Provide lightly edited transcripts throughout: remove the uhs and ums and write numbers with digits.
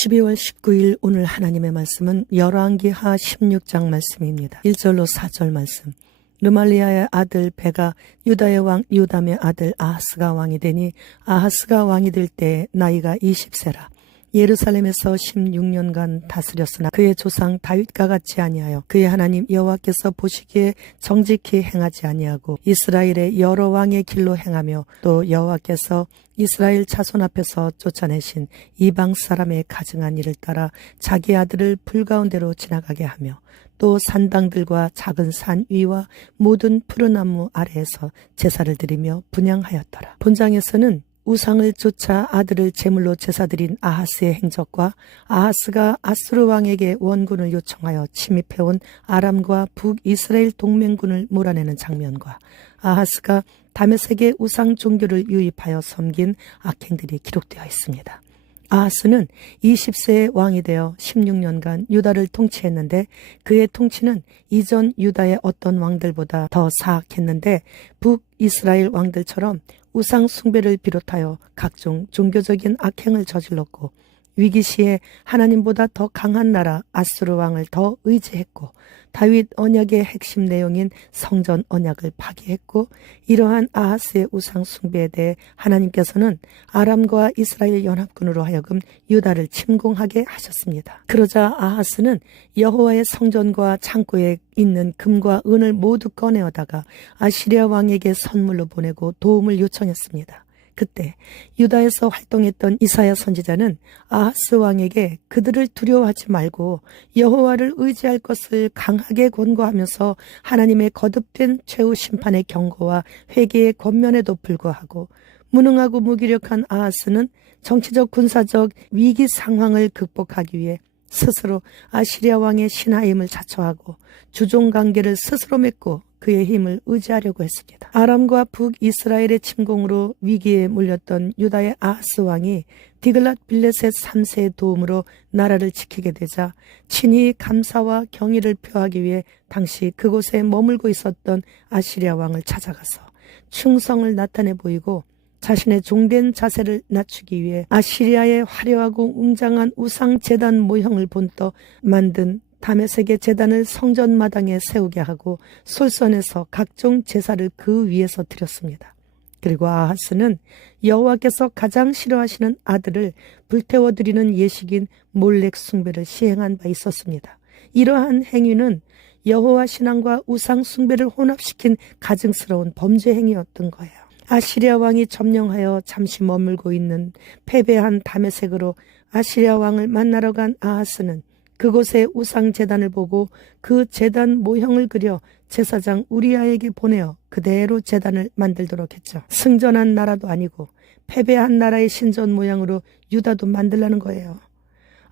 12월 19일 오늘 하나님의 말씀은 열왕기하 16장 말씀입니다. 1절로 4절 말씀. 르말리아의 아들 베가 유다의 왕 요담의 아들 아하스가 왕이 되니 아하스가 왕이 될 때 나이가 20세라. 예루살렘에서 16년간 다스렸으나 그의 조상 다윗과 같이 아니하여 그의 하나님 여호와께서 보시기에 정직히 행하지 아니하고 이스라엘의 여러 왕의 길로 행하며 또 여호와께서 이스라엘 자손 앞에서 쫓아내신 이방 사람의 가증한 일을 따라 자기 아들을 불가운데로 지나가게 하며 또 산당들과 작은 산 위와 모든 푸른 나무 아래에서 제사를 드리며 분향하였더라. 본장에서는 우상을 쫓아 아들을 제물로 제사드린 아하스의 행적과 아하스가 아수르 왕에게 원군을 요청하여 침입해온 아람과 북이스라엘 동맹군을 몰아내는 장면과 아하스가 다메섹의 우상 종교를 유입하여 섬긴 악행들이 기록되어 있습니다. 아하스는 20세의 왕이 되어 16년간 유다를 통치했는데 그의 통치는 이전 유다의 어떤 왕들보다 더 사악했는데 북이스라엘 왕들처럼 우상 숭배를 비롯하여 각종 종교적인 악행을 저질렀고 위기시에 하나님보다 더 강한 나라 아수르 왕을 더 의지했고 다윗 언약의 핵심 내용인 성전 언약을 파기했고 이러한 아하스의 우상 숭배에 대해 하나님께서는 아람과 이스라엘 연합군으로 하여금 유다를 침공하게 하셨습니다. 그러자 아하스는 여호와의 성전과 창고에 있는 금과 은을 모두 꺼내어다가 아시리아 왕에게 선물로 보내고 도움을 요청했습니다. 그때 유다에서 활동했던 이사야 선지자는 아하스 왕에게 그들을 두려워하지 말고 여호와를 의지할 것을 강하게 권고하면서 하나님의 거듭된 최후 심판의 경고와 회개의 권면에도 불구하고 무능하고 무기력한 아하스는 정치적 군사적 위기 상황을 극복하기 위해 스스로 아시리아 왕의 신하임을 자처하고 주종관계를 스스로 맺고 그의 힘을 의지하려고 했습니다. 아람과 북이스라엘의 침공으로 위기에 몰렸던 유다의 아하스 왕이 디글랏 빌레셋 3세의 도움으로 나라를 지키게 되자 친히 감사와 경의를 표하기 위해 당시 그곳에 머물고 있었던 아시리아 왕을 찾아가서 충성을 나타내 보이고 자신의 종된 자세를 낮추기 위해 아시리아의 화려하고 웅장한 우상제단 모형을 본떠 만든 다메섹의 제단을 성전 마당에 세우게 하고 솔선해서 각종 제사를 그 위에서 드렸습니다. 그리고 아하스는 여호와께서 가장 싫어하시는 아들을 불태워 드리는 예식인 몰렉 숭배를 시행한 바 있었습니다. 이러한 행위는 여호와 신앙과 우상 숭배를 혼합시킨 가증스러운 범죄 행위였던 거예요. 아시리아 왕이 점령하여 잠시 머물고 있는 패배한 다메섹으로 아시리아 왕을 만나러 간 아하스는 그곳의 우상 제단을 보고 그 제단 모형을 그려 제사장 우리아에게 보내어 그대로 제단을 만들도록 했죠. 승전한 나라도 아니고 패배한 나라의 신전 모양으로 유다도 만들라는 거예요.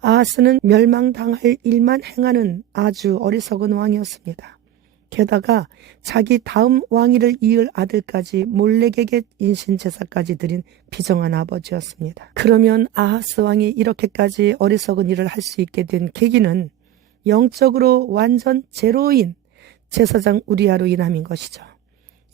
아하스는 멸망당할 일만 행하는 아주 어리석은 왕이었습니다. 게다가 자기 다음 왕위를 이을 아들까지 몰렉에게 인신제사까지 드린 비정한 아버지였습니다. 그러면 아하스 왕이 이렇게까지 어리석은 일을 할 수 있게 된 계기는 영적으로 완전 제로인 제사장 우리아로 인함인 것이죠.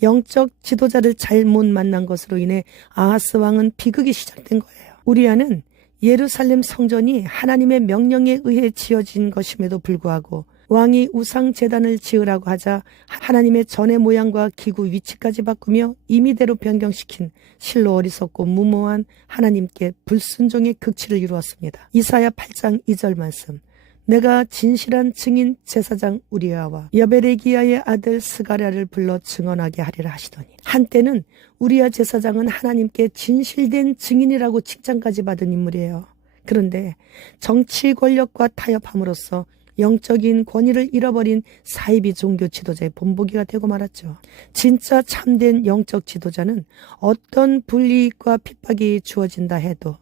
영적 지도자를 잘못 만난 것으로 인해 아하스 왕은 비극이 시작된 거예요. 우리아는 예루살렘 성전이 하나님의 명령에 의해 지어진 것임에도 불구하고 왕이 우상 제단을 지으라고 하자 하나님의 전의 모양과 기구 위치까지 바꾸며 임의대로 변경시킨 실로 어리석고 무모한 하나님께 불순종의 극치를 이루었습니다. 이사야 8장 2절 말씀. 내가 진실한 증인 제사장 우리아와 여베레기야의 아들 스가랴를 불러 증언하게 하리라 하시더니 한때는 우리아 제사장은 하나님께 진실된 증인이라고 칭찬까지 받은 인물이에요. 그런데 정치 권력과 타협함으로써 영적인 권위를 잃어버린 사이비 종교 지도자의 본보기가 되고 말았죠. 진짜 참된 영적 지도자는 어떤 불이익과 핍박이 주어진다 해도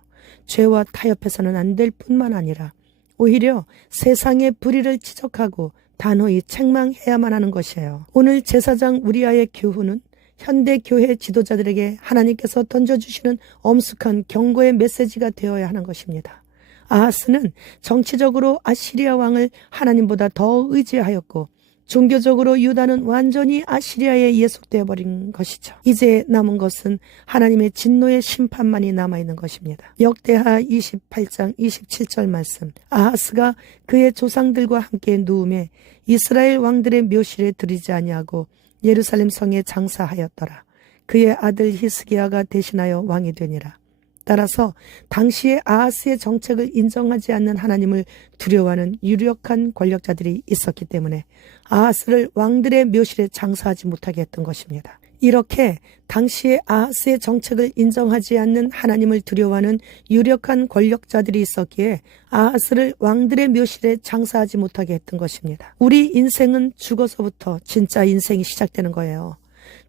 죄와 타협해서는 안 될 뿐만 아니라 오히려 세상의 불의를 지적하고 단호히 책망해야만 하는 것이에요. 오늘 제사장 우리아의 교훈은 현대 교회 지도자들에게 하나님께서 던져주시는 엄숙한 경고의 메시지가 되어야 하는 것입니다. 아하스는 정치적으로 아시리아 왕을 하나님보다 더 의지하였고 종교적으로 유다는 완전히 아시리아에 예속되어 버린 것이죠. 이제 남은 것은 하나님의 진노의 심판만이 남아있는 것입니다. 역대하 28장 27절 말씀. 아하스가 그의 조상들과 함께 누움에 이스라엘 왕들의 묘실에 들이지 아니하고 예루살렘 성에 장사하였더라. 그의 아들 히스기야가 대신하여 왕이 되니라. 따라서 당시에 아하스의 정책을 인정하지 않는 하나님을 두려워하는 유력한 권력자들이 있었기 때문에 아하스를 왕들의 묘실에 장사하지 못하게 했던 것입니다. 이렇게 당시에 아하스의 정책을 인정하지 않는 하나님을 두려워하는 유력한 권력자들이 있었기에 아하스를 왕들의 묘실에 장사하지 못하게 했던 것입니다. 우리 인생은 죽어서부터 진짜 인생이 시작되는 거예요.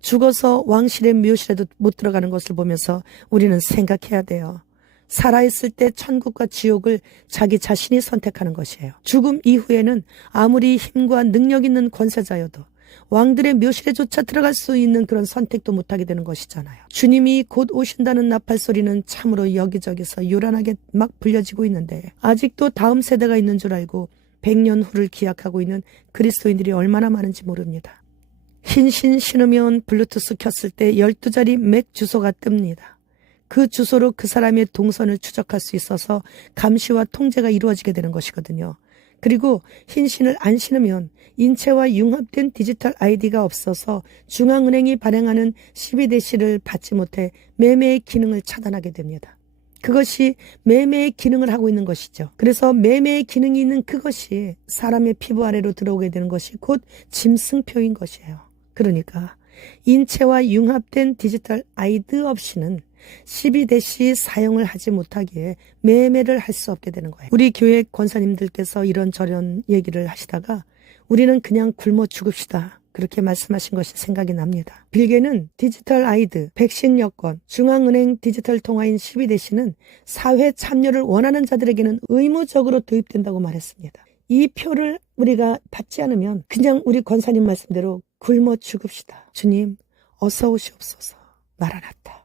죽어서 왕실의 묘실에도 못 들어가는 것을 보면서 우리는 생각해야 돼요. 살아있을 때 천국과 지옥을 자기 자신이 선택하는 것이에요. 죽음 이후에는 아무리 힘과 능력 있는 권세자여도 왕들의 묘실에조차 들어갈 수 있는 그런 선택도 못하게 되는 것이잖아요. 주님이 곧 오신다는 나팔소리는 참으로 여기저기서 요란하게 막 불려지고 있는데 아직도 다음 세대가 있는 줄 알고 100년 후를 기약하고 있는 그리스도인들이 얼마나 많은지 모릅니다. 흰신 신으면 블루투스 켰을 때 12자리 맥 주소가 뜹니다. 그 주소로 그 사람의 동선을 추적할 수 있어서 감시와 통제가 이루어지게 되는 것이거든요. 그리고 흰신을 안 신으면 인체와 융합된 디지털 아이디가 없어서 중앙은행이 발행하는 12대시를 받지 못해 매매의 기능을 차단하게 됩니다. 그것이 매매의 기능을 하고 있는 것이죠. 그래서 매매의 기능이 있는 그것이 사람의 피부 아래로 들어오게 되는 것이 곧 짐승표인 것이에요. 그러니까 인체와 융합된 디지털 아이디 없이는 12대시 사용을 하지 못하기에 매매를 할 수 없게 되는 거예요. 우리 교회 권사님들께서 이런저런 얘기를 하시다가 우리는 그냥 굶어 죽읍시다. 그렇게 말씀하신 것이 생각이 납니다. 빌게는 디지털 아이디, 백신 여권, 중앙은행 디지털 통화인 12대시는 사회 참여를 원하는 자들에게는 의무적으로 도입된다고 말했습니다. 이 표를 우리가 받지 않으면 그냥 우리 권사님 말씀대로 굶어 죽읍시다. 주님 어서 오시옵소서. 마라나타.